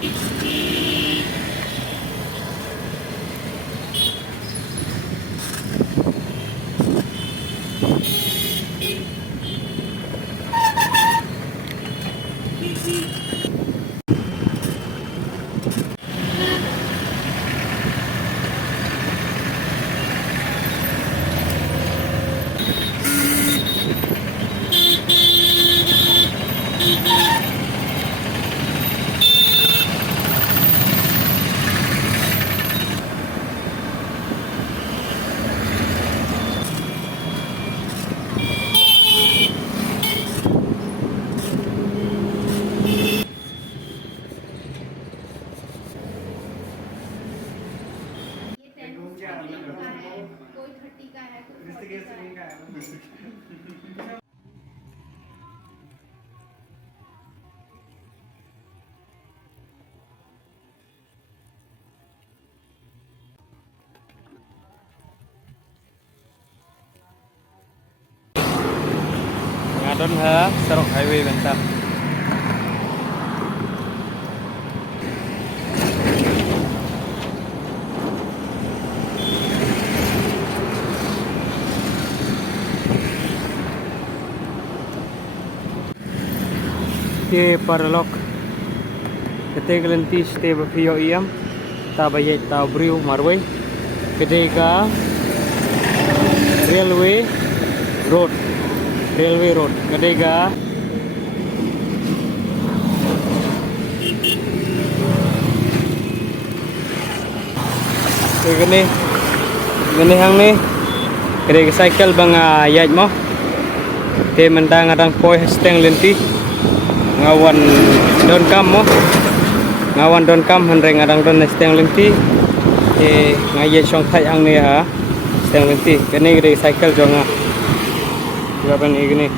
कोई 30 का है, कोई 40 का है। Ngadon ha Serok Highway bentar. Ke paralok kete gelenti ste bafio iam ta bayai ta briu marway kede ka railway road kede ka gini hang ni kede ka cycle bang yaj mo te mendang adang koi steng lenti ngawan don kam mo ngawan don kam henreng adang don steng lenti ngaye song thai ang ni ha steng lenti kene gede cycle jonga gaban igni